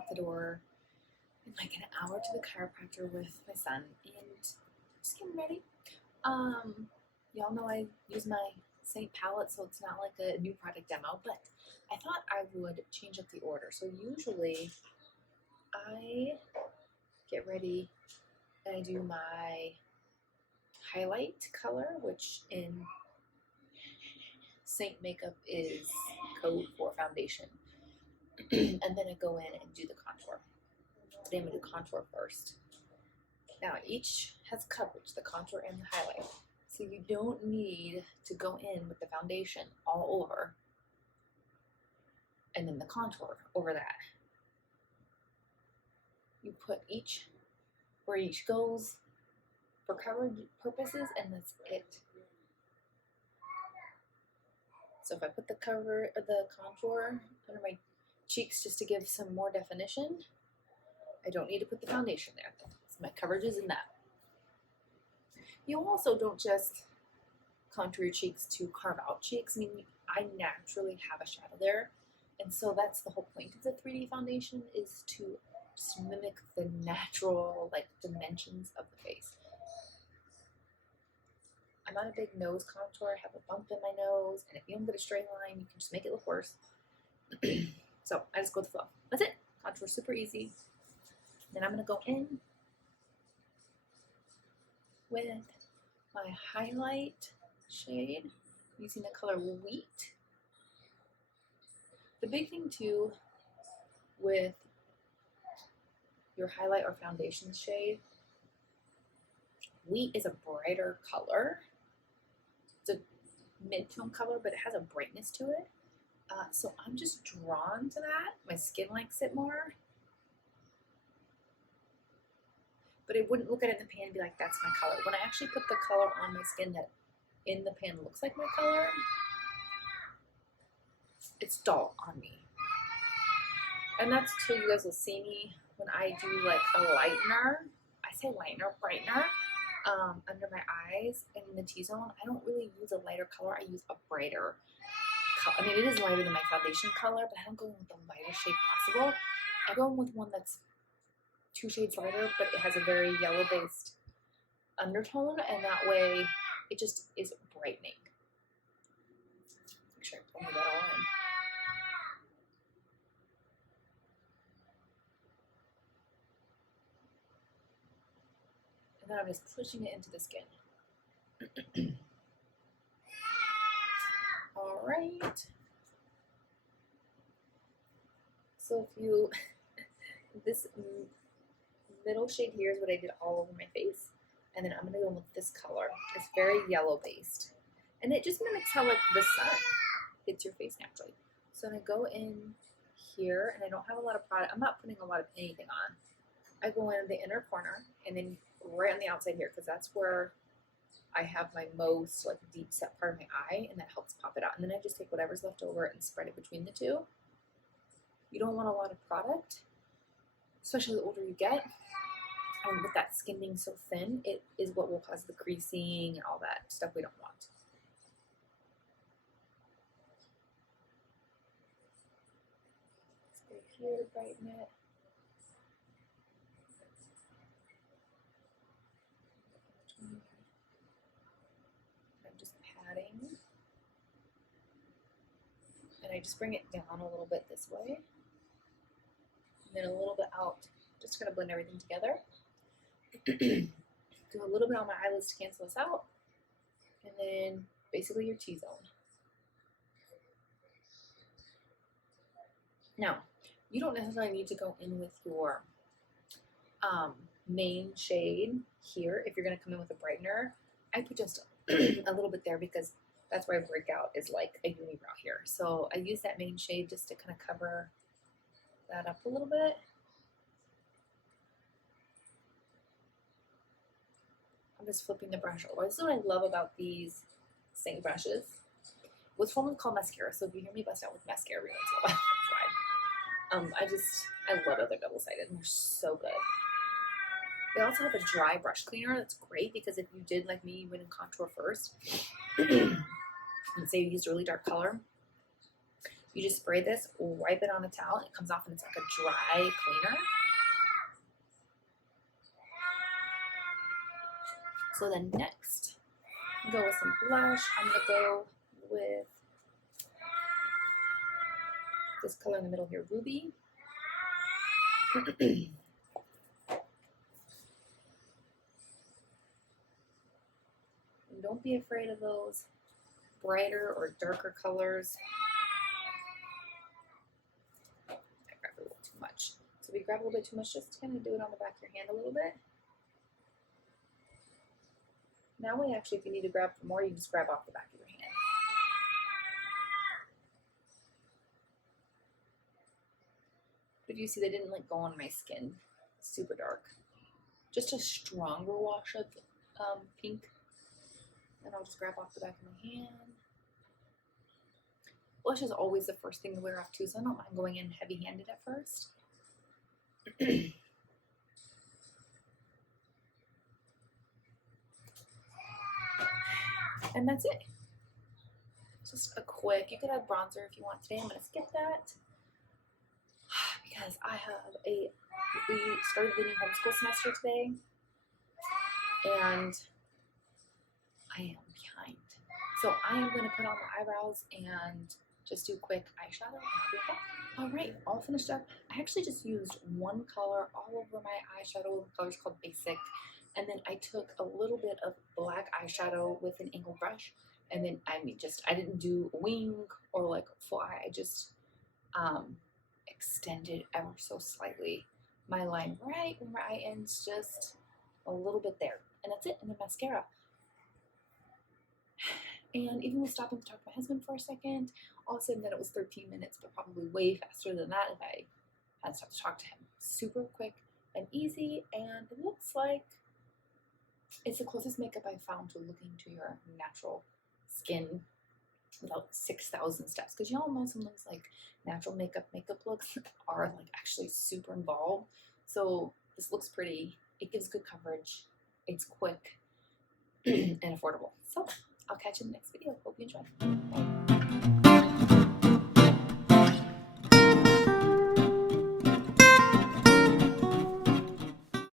out the door in like an hour to the chiropractor with my son, and just getting ready. Y'all know I use my SEINT palette, so it's not like a new product demo, but I thought I would change up the order. So usually I get ready and I do my highlight color, which in SEINT makeup is code for foundation. And then I go in and do the contour. Today I'm going to do contour first. Now each has coverage, the contour and the highlight. So you don't need to go in with the foundation all over and then the contour over that. You put each where each goes for coverage purposes, and that's it. So if I put the contour under my cheeks just to give some more definition, I don't need to put the foundation there. So my coverage is in that. You also don't just contour your cheeks to carve out cheeks. I mean, I naturally have a shadow there, and so that's the whole point of the 3D foundation, is to just mimic the natural dimensions of the face. I'm not a big nose contour. I have a bump in my nose, and if you don't get a straight line, you can just make it look worse. So I just go with the flow. That's it. Contour super easy. Then I'm gonna go in with my highlight shade using the color Wheat. The big thing too with your highlight or foundation shade, Wheat is a brighter color. It's a mid-tone color, but it has a brightness to it. So I'm just drawn to that. My skin likes it more. But I wouldn't look at it in the pan and be like, that's my color. When I actually put the color on my skin that in the pan looks like my color, it's dull on me. And that's too, you guys will see me when I do like a lightener. I say lightener, brightener, under my eyes and in the T-zone. I don't really use a lighter color. I use a brighter color. I mean, it is lighter than my foundation color, but I don't go in with the lightest shade possible. I go in with one that's 2 shades lighter, but it has a very yellow-based undertone, and that way it just is brightening. Make sure I blend that all in. And then I'm just pushing it into the skin. All right. So if you, this middle shade here is what I did all over my face, and then I'm gonna go with this color. It's very yellow based, and it just mimics how like the sun hits your face naturally. So I'm gonna go in here, and I don't have a lot of product. I'm not putting a lot of anything on. I go in the inner corner, and then right on the outside here, because that's where I have my most like deep set part of my eye, and that helps pop it out. And then I just take whatever's left over and spread it between the two. You don't want a lot of product, especially the older you get. With that skin being so thin, it is what will cause the creasing and all that stuff we don't want. Let's go here to brighten it. I'm just patting. And I just bring it down a little bit this way. And then a little bit out. Just gonna blend everything together. Do a little bit on my eyelids to cancel this out, and then basically your T-zone. Now, you don't necessarily need to go in with your main shade here if you're going to come in with a brightener. I put just a little bit there because that's where I break out, is like a unibrow here. So I use that main shade just to kind of cover that up a little bit. I'm just flipping the brush over. This is what I love about these SEINT brushes. What's one called mascara, so if you hear me bust out with mascara every once in a while, that's fine. I love that they're double-sided, and they're so good. They also have a dry brush cleaner that's great, because if you did, like me, you went in contour first, and say you used a really dark color, You just spray this, wipe it on a towel, and it comes off and it's like a dry cleaner. So then next, go with some blush. I'm gonna go with this color in the middle here, Ruby. And don't be afraid of those brighter or darker colors. I grabbed a little too much. So if you grab a little bit too much, just kind of do it on the back of your hand a little bit. Now we actually, if you need to grab for more, you just grab off the back of your hand. But you see, they didn't like go on my skin super dark. Just a stronger wash of pink. And I'll just grab off the back of my hand. Blush is always the first thing to wear off too, so I don't mind going in heavy-handed at first. And that's it. Just a quick, you could add bronzer if you want today. I'm gonna skip that because we started the new homeschool semester today and I am behind. So I am gonna put on my eyebrows and just do quick eyeshadow and I'll be back. All right, all finished up. I actually just used one color all over my eyeshadow. The color's called Basic. And then I took a little bit of black eyeshadow with an angled brush. And then, I didn't do a wing or like full eye. I just extended ever so slightly my line right where my eye ends, just a little bit there. And that's it. And then mascara. And even with stopping to talk to my husband for a second, all of a sudden that it was 13 minutes, but probably way faster than that if I had stopped to talk to him. Super quick and easy, and it looks like it's the closest makeup I've found to looking to your natural skin without 6,000 steps. Because y'all know sometimes like natural makeup looks are like actually super involved. So this looks pretty. It gives good coverage. It's quick and affordable. So I'll catch you in the next video. Hope you enjoy. Bye.